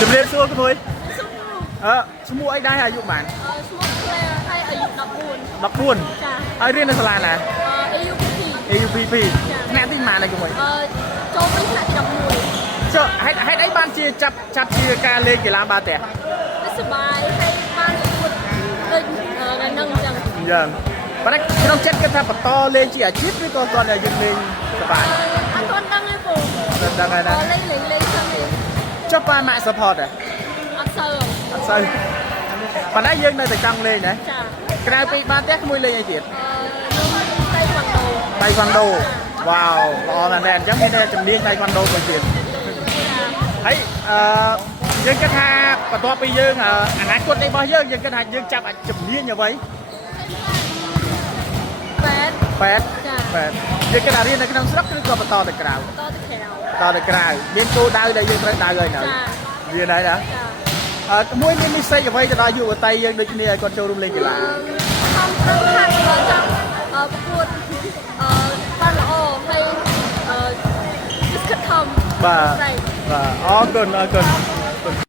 ជំរាបសួរក្មួយឈ្មោះអីដែរអាយុប៉ុន្មានឈ្មោះ Claire ហើយអាយុ14ចាហើយរៀននៅសាលាណា AUPP AUPP ថ្នាក់ទីប៉ុន្មានឯងក្មួយចូលពីថ្នាក់ទី11ចុះហេតុអីបានជាចាប់ជាការលេងកីឡាបាល់ទះសប្បាយហើយបានជួយដូចថ្ងៃហ្នឹងអញ្ចឹងយ៉ាងប៉ុន្តែក្នុងចិត្តគិតថាបន្តលេងជាអាជីពឬក៏គាត់តែយើងលេងសប្បាយអត់ទាន់ដឹងទេពូមិនដឹងហើយណាលេងសិនទេចុះបាន Max support ទេអត់សូវប៉ុន្តែយើងនៅតែចង់លេងណាចាក្រៅពីបាល់ទះក្មួយលេងអីទៀតតៃវ៉ាន់ដូវ៉ាវល្អណាស់អញ្ចឹងមានតែជំនាញតៃវ៉ាន់ដូទៅទៀតហើយយើងគិតថាបន្ទាប់ពីយើងអនាគតនៃរបស់យើងគិតថាយើងចាប់អាចជំនាញអ្វីប៉ែតយើងគិតថារៀននៅក្នុងស្រុកឬក៏បន្តទៅក្រៅមានគោលដៅដែលយើងត្រូវដៅហើយនៅរៀនហើយណាមួយមាននិស្ស័យអ្វីទៅដល់យុវតីយើងដូចគ្នាឲ្យគាត់ចូលរួមលេងកីឡាខំប្រឹងហាត់ចង់ប្រកួតបានល្អហើយjust ខិតខំបាទអរគុណ